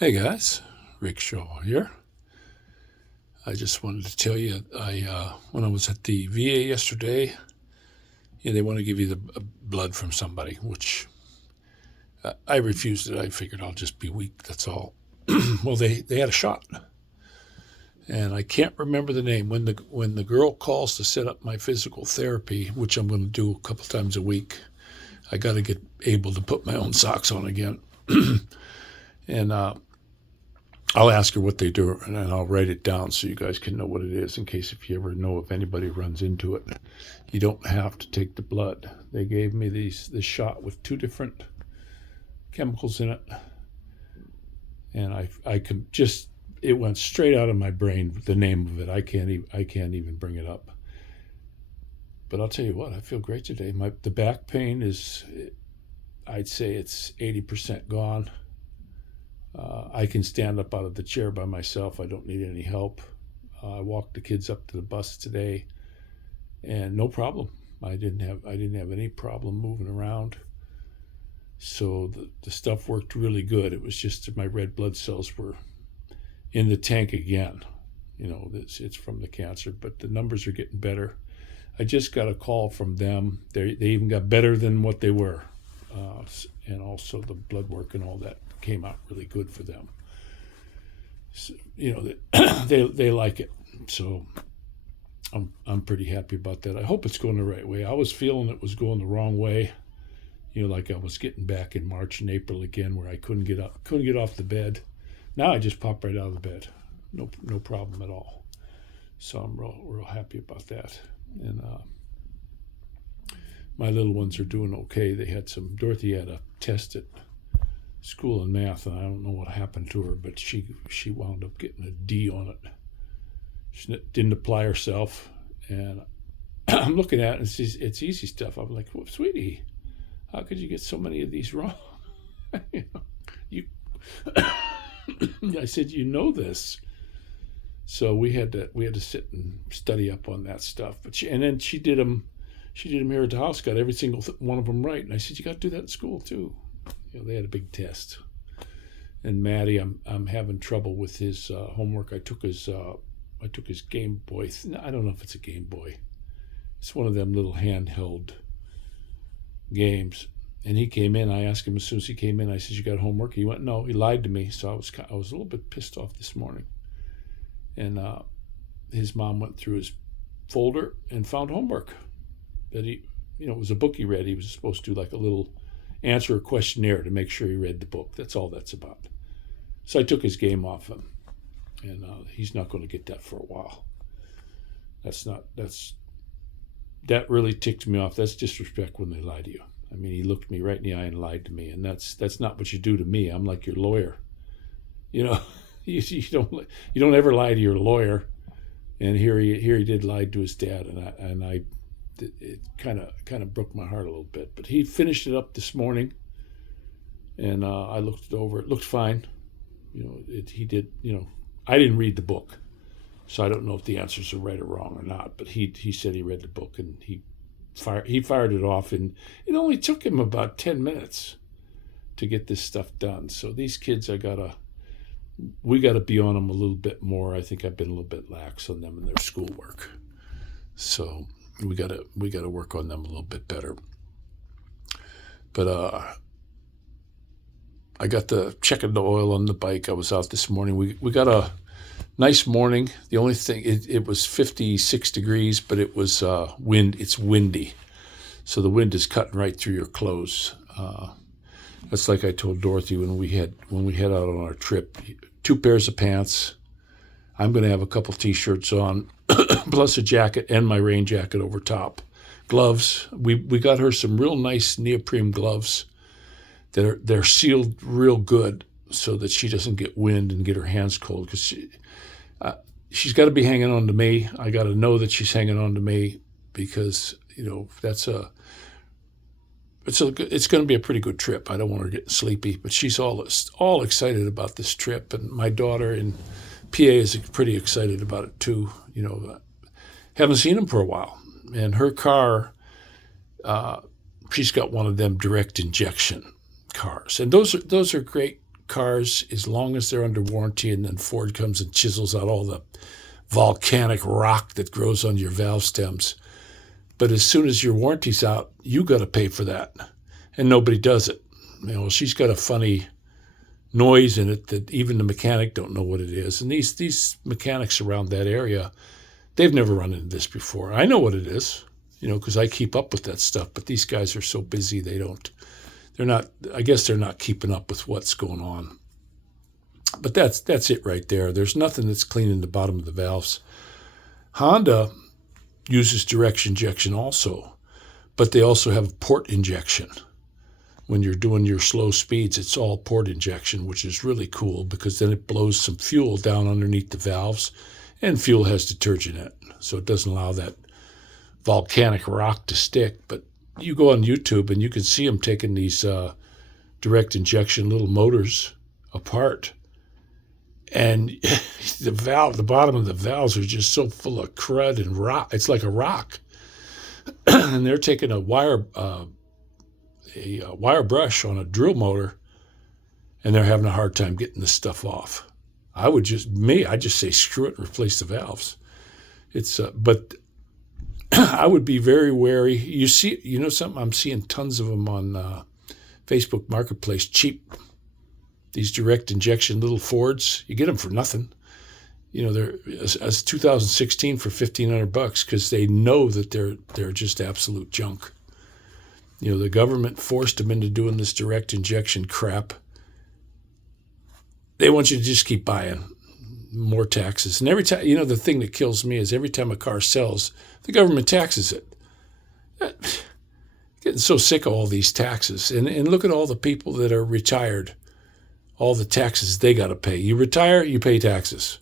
Hey guys, Rick Shaw here. I just wanted to tell you, when I was at the VA yesterday, they want to give you the blood from somebody, which I refused it. I figured I'll just be weak. That's all. Well, they had a shot, and I can't remember the name. When the girl calls to set up my physical therapy, which I'm going to do a couple times a week, I got to get able to put my own socks on again, and I'll ask her what they do, and I'll write it down so you guys can know what it is in case if you ever know if anybody runs into it. You don't have to take the blood. They gave me this shot with two different chemicals in it, and I can just it went straight out of my brain. The name of it, I can't even bring it up. But I'll tell you what, I feel great today. The back pain is, I'd say it's 80% gone. I can stand up out of the chair by myself. I don't need any help. I walked the kids up to the bus today, and no problem. I didn't have any problem moving around. So the stuff worked really good. It was just that my red blood cells were in the tank again. It's from the cancer, but the numbers are getting better. I just got a call from them. They even got better than what they were, and also the blood work and all that came out really good for them. So, they like it. So I'm pretty happy about that. I hope it's going the right way. I was feeling it was going the wrong way. Like I was getting back in March and April again, where I couldn't get off the bed. Now I just pop right out of the bed, no problem at all. So I'm real happy about that. And my little ones are doing okay. Dorothy had a test at school in math, and I don't know what happened to her, but she wound up getting a D on it. She didn't apply herself, and I'm looking at it, and it's easy stuff. I'm like, well, sweetie, how could you get so many of these wrong? you, I said, this. So we had to sit and study up on that stuff. But then she did them here at the house, got every single one of them right. And I said, you got to do that in school too. They had a big test. And Maddie, I'm having trouble with his homework. I took his Game Boy. I don't know if it's a Game Boy. It's one of them little handheld games. And he came in. I asked him as soon as he came in. I said, "You got homework?" He went, "No." He lied to me. So I was a little bit pissed off this morning. And his mom went through his folder and found homework that it was a book he read. He was supposed to do like a little answer a questionnaire to make sure he read the book. That's all that's about. So I took his game off him, and he's not going to get that for a while. That really ticked me off. That's disrespect when they lie to you. I mean, he looked me right in the eye and lied to me, and that's not what you do to me. I'm like your lawyer. You don't ever lie to your lawyer. And here he did lie to his dad, and it kind of broke my heart a little bit. But he finished it up this morning, and I looked it over. It looked fine. He did. I didn't read the book, so I don't know if the answers are right or wrong or not. But he said he read the book, and he fired it off, and it only took him about 10 minutes to get this stuff done. So these kids, we got to be on them a little bit more. I think I've been a little bit lax on them in their schoolwork. So we got to work on them a little bit better. But I got the checking the oil on the bike. I was out this morning. We got a nice morning. The only thing, it was 56 degrees, but it was wind. It's windy, so the wind is cutting right through your clothes. That's like I told Dorothy when we head out on our trip. 2 pairs of pants. I'm going to have a couple T-shirts on, plus a jacket and my rain jacket over top. Gloves. We got her some real nice neoprene gloves. They're sealed real good so that she doesn't get wind and get her hands cold. Because she's got to be hanging on to me. I got to know that she's hanging on to me because it's going to be a pretty good trip. I don't want her getting sleepy, but she's all excited about this trip, and my daughter in PA is pretty excited about it too. Haven't seen him for a while, and her car, she's got one of them direct injection cars, and those are great cars as long as they're under warranty, and then Ford comes and chisels out all the volcanic rock that grows on your valve stems. But as soon as your warranty's out, you got to pay for that, and nobody does it. She's got a funny noise in it that even the mechanic don't know what it is. And these mechanics around that area, they've never run into this before. I know what it is, because I keep up with that stuff. But these guys are so busy, I guess they're not keeping up with what's going on. But that's it right there. There's nothing that's cleaning the bottom of the valves. Honda uses direct injection also, but they also have port injection. When you're doing your slow speeds, it's all port injection, which is really cool because then it blows some fuel down underneath the valves, and fuel has detergent in it, so it doesn't allow that volcanic rock to stick. But you go on YouTube and you can see them taking these direct injection little motors apart, and the bottom of the valves are just so full of crud and rock. It's like a rock. And they're taking a wire brush on a drill motor, and they're having a hard time getting this stuff off. I just say screw it and replace the valves. But I would be very wary. Something, I'm seeing tons of them on Facebook Marketplace, cheap. These direct injection little Fords, you get them for nothing. They're as 2016 for $1,500 because they know that they're just absolute junk. The government forced them into doing this direct injection crap. They want you to just keep buying more taxes. And every time, the thing that kills me is every time a car sells, the government taxes it. Getting so sick of all these taxes. And look at all the people that are retired, all the taxes they got to pay. You retire, you pay taxes.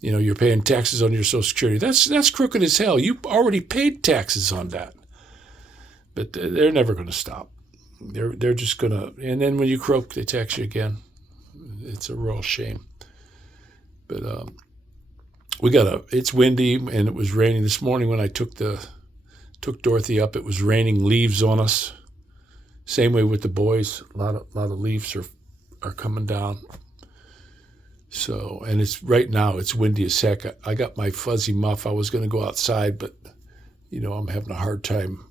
You're paying taxes on your Social Security. That's crooked as hell. You already paid taxes on that. But they're never going to stop. They're just going to, and then when you croak, they tax you again. It's a real shame. But it's windy, and it was raining this morning when I took Dorothy up. It was raining leaves on us. Same way with the boys. A lot of leaves are coming down. So, and right now it's windy as heck. I got my fuzzy muff. I was going to go outside, but I'm having a hard time.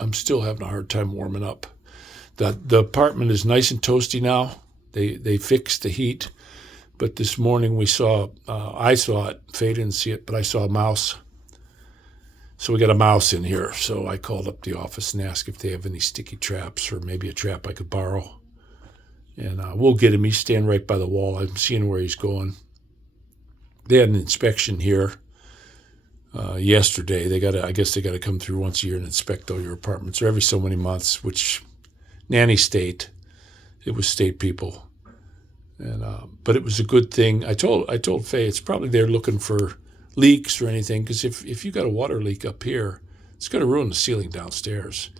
I'm still having a hard time warming up. The apartment is nice and toasty now. They fixed the heat, but this morning I saw it. Faye didn't see it, but I saw a mouse. So we got a mouse in here. So I called up the office and asked if they have any sticky traps or maybe a trap I could borrow. And we'll get him. He's standing right by the wall. I'm seeing where he's going. They had an inspection here yesterday. I guess they got to come through once a year and inspect all your apartments, or every so many months. Which nanny state, it was state people, and but it was a good thing. I told Faye it's probably they're looking for leaks or anything, because if you got a water leak up here, it's going to ruin the ceiling downstairs.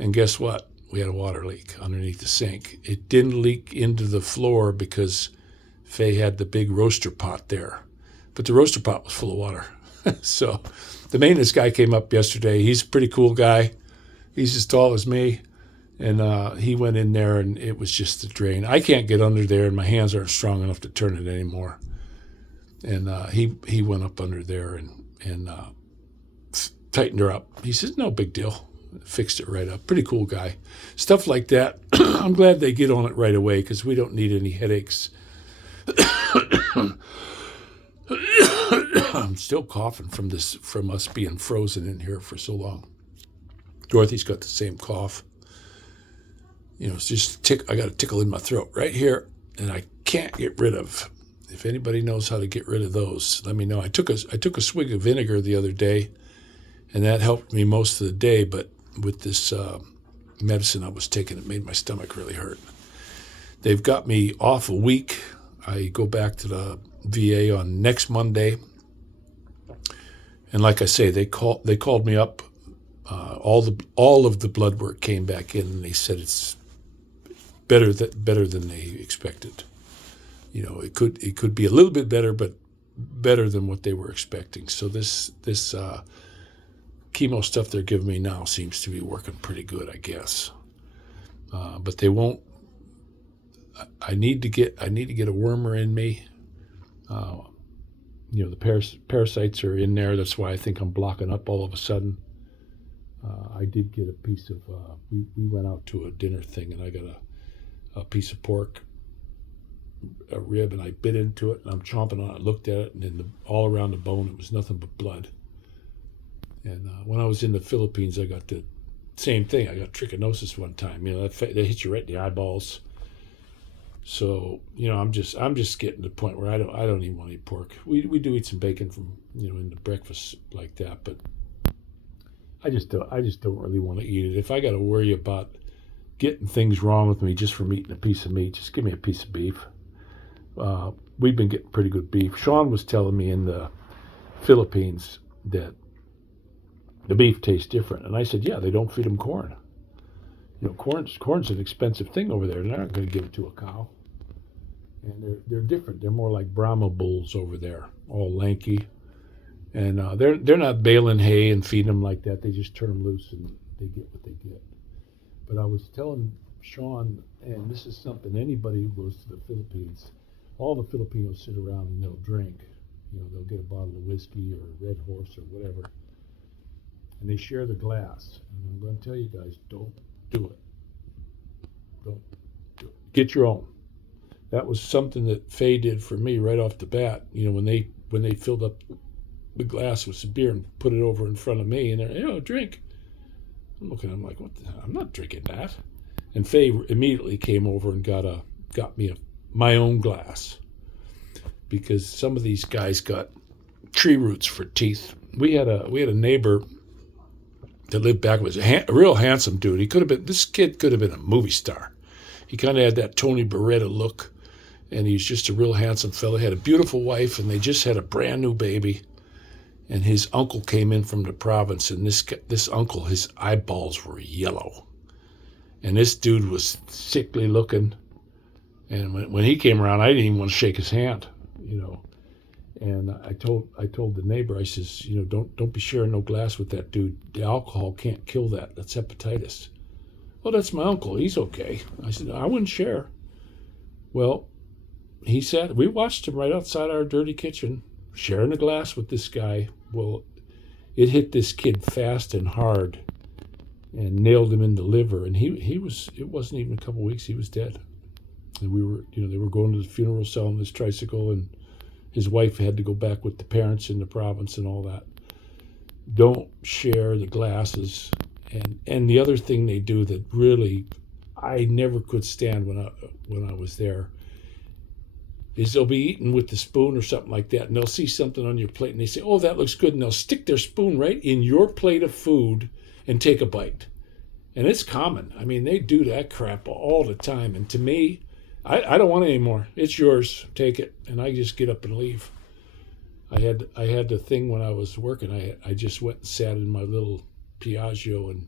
And guess what? We had a water leak underneath the sink. It didn't leak into the floor because Faye had the big roaster pot there. But the roaster pot was full of water. So the maintenance guy came up yesterday. He's a pretty cool guy. He's as tall as me. And he went in there, and it was just a drain. I can't get under there, and my hands aren't strong enough to turn it anymore. And he went up under there and tightened her up. He says, no big deal. Fixed it right up. Pretty cool guy. Stuff like that. I'm glad they get on it right away because we don't need any headaches. I'm still coughing from us being frozen in here for so long. Dorothy's got the same cough. It's just I got a tickle in my throat right here, and I can't get rid of. If anybody knows how to get rid of those, let me know. I took a swig of vinegar the other day, and that helped me most of the day, but with this medicine I was taking, it made my stomach really hurt. They've got me off a week. I go back to the VA on next Monday. And like I say, they called me up. All of the blood work came back in, and they said it's better than they expected. It could be a little bit better, but better than what they were expecting. So this chemo stuff they're giving me now seems to be working pretty good, I guess. But they won't. I need to get a wormer in me. The parasites are in there. That's why I think I'm blocking up all of a sudden. I did get a piece of. We went out to a dinner thing, and I got a piece of pork, a rib, and I bit into it, and I'm chomping on it. Looked at it, and then all around the bone, it was nothing but blood. And when I was in the Philippines, I got the same thing. I got trichinosis one time. That hit you right in the eyeballs. So I'm just getting to the point where I don't even want to eat pork. We do eat some bacon from in the breakfast like that, but I just don't really want to eat it. If I got to worry about getting things wrong with me just from eating a piece of meat, just give me a piece of beef. We've been getting pretty good beef. Sean was telling me in the Philippines that the beef tastes different, and I said, yeah, they don't feed them corn. Corn's an expensive thing over there. They're not going to give it to a cow. And they're different. They're more like Brahma bulls over there, all lanky. And they're not baling hay and feeding them like that. They just turn them loose and they get what they get. But I was telling Sean, and this is something anybody who goes to the Philippines, all the Filipinos sit around and they'll drink. They'll get a bottle of whiskey or Red Horse or whatever. And they share the glass. And I'm going to tell you guys, don't do it. Don't do it. Get your own. That was something that Faye did for me right off the bat. When they filled up the glass with some beer and put it over in front of me, and they're, drink. I'm looking at them like, what? I'm not drinking that. And Faye immediately came over and got me my own glass, because some of these guys got tree roots for teeth. We had a neighbor that lived back, was a real handsome dude. This kid could have been a movie star. He kind of had that Tony Beretta look, and he's just a real handsome fellow. He had a beautiful wife, and they just had a brand new baby. And his uncle came in from the province, and this uncle, his eyeballs were yellow. And this dude was sickly looking. And when he came around, I didn't even want to shake his hand, And I told the neighbor, I says, don't be sharing no glass with that dude. The alcohol can't kill that. That's hepatitis. Well, that's my uncle. He's okay. I said, I wouldn't share. Well, he said, we watched him right outside our dirty kitchen, sharing a glass with this guy. Well, it hit this kid fast and hard and nailed him in the liver. And it wasn't even a couple weeks, he was dead. And they were going to the funeral, selling his tricycle, and his wife had to go back with the parents in the province and all that. Don't share the glasses. And the other thing they do that really I never could stand when I was there is they'll be eating with the spoon or something like that, and they'll see something on your plate, and they say, oh, that looks good, and they'll stick their spoon right in your plate of food and take a bite. And it's common. I mean, they do that crap all the time. And to me, I don't want it anymore. It's yours. Take it. And I just get up and leave. I had the thing when I was working. I just went and sat in my little Piaggio and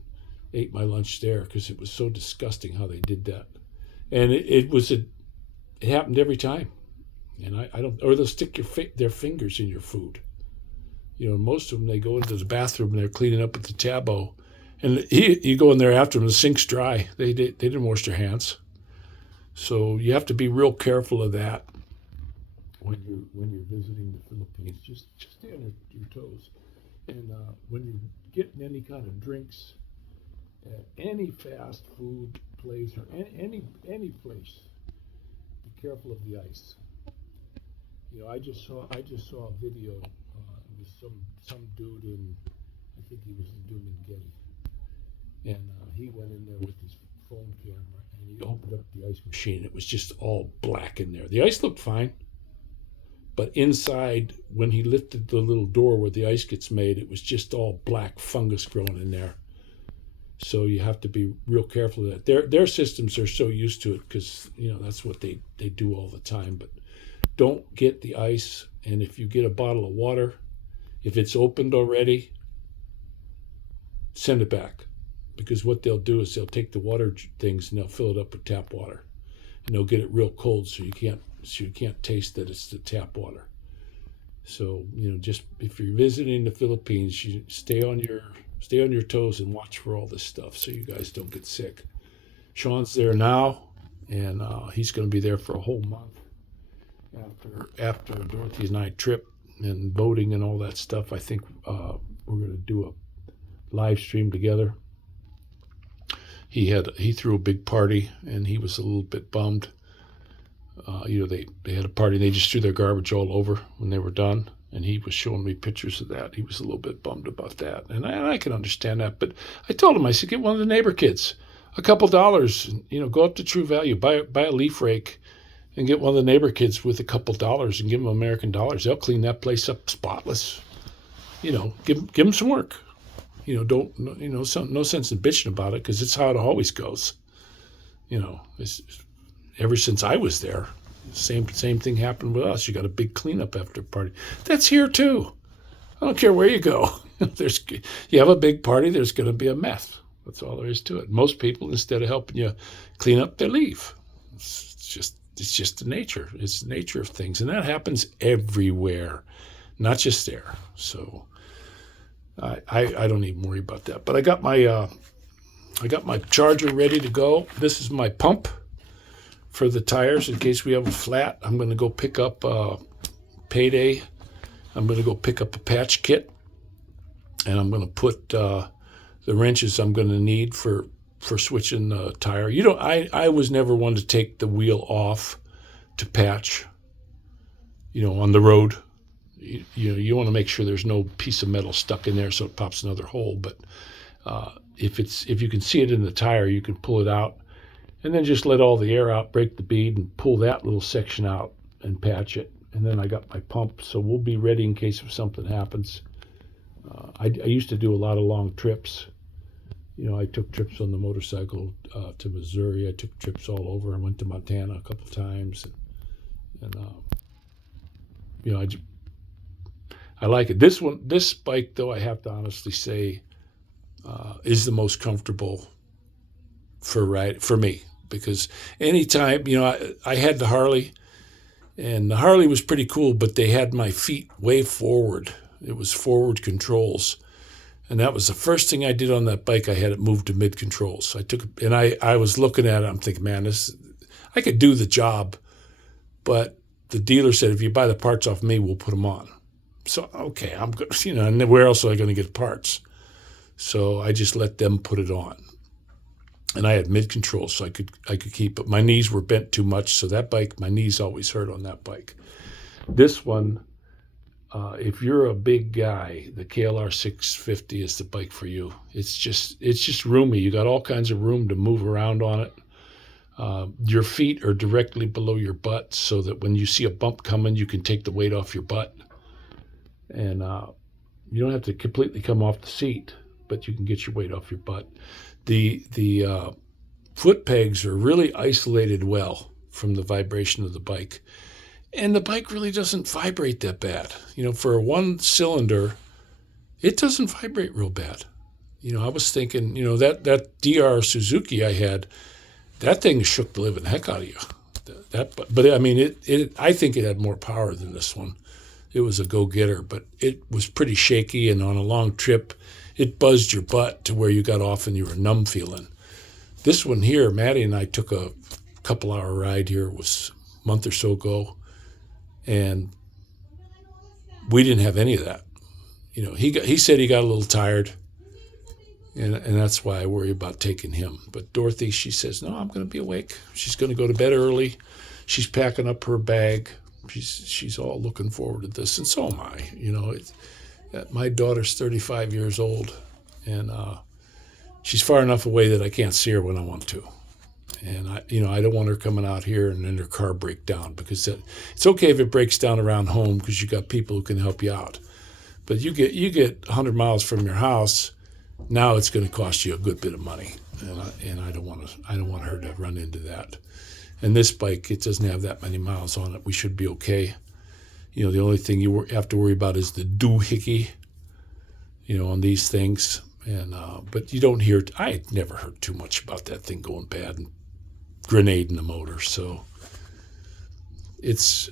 ate my lunch there because it was so disgusting how they did that. And it happened every time. And I don't, or they'll stick their fingers in your food. Most of them, they go into the bathroom and they're cleaning up with the Tabo, and you go in there after them, the sink's dry. They didn't wash their hands. So you have to be real careful of that when you're visiting the Philippines. Just stay on your toes. And when you're getting any kind of drinks at any fast food place or any place, be careful of the ice. I just saw a video with some dude in, I think he was in Dumaguete, and he went in there with his phone camera and he opened up the ice machine. It was just all black in there. The ice looked fine, but inside, when he lifted the little door where the ice gets made, it was just all black fungus growing in there. So you have to be real careful of that. Their systems are so used to it because that's what they do all the time. But don't get the ice, and if you get a bottle of water, if it's opened already, send it back, because what they'll do is they'll take the water things and they'll fill it up with tap water, and they'll get it real cold so you can't taste that it's the tap water. So just if you're visiting the Philippines, you stay on your toes and watch for all this stuff so you guys don't get sick. Sean's there now, and he's going to be there for a whole month after Dorothy and I trip and boating and all that stuff. I think we're going to do a live stream together. He threw a big party, and he was a little bit bummed. They had a party, and they just threw their garbage all over when they were done, and he was showing me pictures of that. He was a little bit bummed about that, and I can understand that. But I told him, I said, get one of the neighbor kids, a couple dollars, go up to True Value, buy a leaf rake, and get one of the neighbor kids with a couple dollars and give them American dollars. They'll clean that place up spotless. Give them some work. No sense in bitching about it, because it's how it always goes. Ever since I was there, same thing happened with us. You got a big cleanup after party. That's here too. I don't care where you go. You have a big party, there's going to be a mess. That's all there is to it. Most people, instead of helping you clean up, they leave. It's just the nature. It's the nature of things, and that happens everywhere, not just there. So I don't even worry about that. But I got my charger ready to go. This is my pump for the tires in case we have a flat. I'm going to go pick up Payday. I'm going to go pick up a patch kit, and I'm going to put the wrenches I'm going to need for switching the tire. I was never one to take the wheel off to patch, on the road. You want to make sure there's no piece of metal stuck in there so it pops another hole. But if you can see it in the tire, you can pull it out and then just let all the air out, break the bead, and pull that little section out and patch it. And then I got my pump, so we'll be ready in case if something happens. I used to do a lot of long trips. I took trips on the motorcycle to Missouri. I took trips all over. I went to Montana a couple times, and I like it. This bike, though, I have to honestly say, is the most comfortable for me, because anytime, I had the Harley, and the Harley was pretty cool, but they had my feet way forward. It was forward controls. And that was the first thing I did on that bike. I had it moved to mid controls. I was looking at it. I'm thinking, man, I could do the job, but the dealer said, if you buy the parts off me, we'll put them on. So, okay, I'm good. And where else am I going to get parts? So I just let them put it on. And I had mid controls, so I could keep it. My knees were bent too much, so that bike, my knees always hurt on that bike. This one, if you're a big guy, the KLR 650 is the bike for you. It's just roomy. You got all kinds of room to move around on it. Your feet are directly below your butt, so that when you see a bump coming, you can take the weight off your butt. And you don't have to completely come off the seat, but you can get your weight off your butt. The foot pegs are really isolated well from the vibration of the bike. And the bike really doesn't vibrate that bad. For a one cylinder, it doesn't vibrate real bad. I was thinking, that DR Suzuki I had, that thing shook the living heck out of you. But I mean, I think it had more power than this one. It was a go-getter, but it was pretty shaky, and on a long trip, it buzzed your butt to where you got off and you were numb feeling. This one here, Maddie and I took a couple-hour ride here. It was a month or so ago, and we didn't have any of that. He said he got a little tired, and that's why I worry about taking him. But Dorothy, she says, no, I'm going to be awake. She's going to go to bed early. She's packing up her bag. She's all looking forward to this, and so am I. My daughter's 35 years old, and she's far enough away that I can't see her when I want to. And I don't want her coming out here and then her car break down, because it's okay if it breaks down around home because you got people who can help you out. But you get 100 miles from your house, now it's going to cost you a good bit of money, and I don't want her to run into that. And this bike, it doesn't have that many miles on it. We should be okay. The only thing you have to worry about is the doohickey, on these things. And but you don't hear. I never heard too much about that thing going bad and grenading the motor. So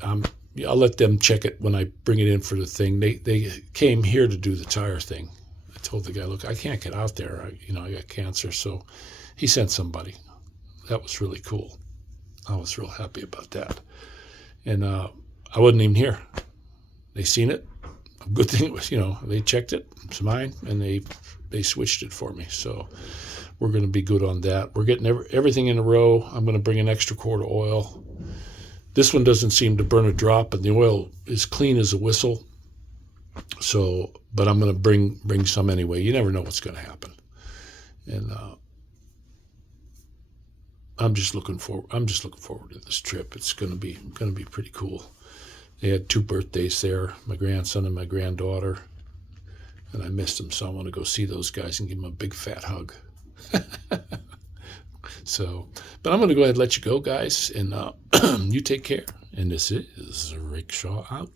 I'll let them check it when I bring it in for the thing. They came here to do the tire thing. I told the guy, look, I can't get out there. I got cancer. So he sent somebody. That was really cool. I was real happy about that. And I wasn't even here. They seen it. A good thing it was, they checked it. It's mine, and they switched it for me. So we're going to be good on that. We're getting everything in a row. I'm going to bring an extra quart of oil. This one doesn't seem to burn a drop, and the oil is clean as a whistle. So, but I'm going to bring some anyway. You never know what's going to happen. And I'm just looking forward to this trip. It's going to be pretty cool. They had 2 birthdays there, my grandson and my granddaughter, and I missed them, so I want to go see those guys and give them a big fat hug. So, but I'm going to go ahead and let you go, guys, and you take care. And this is Rick Shaw out.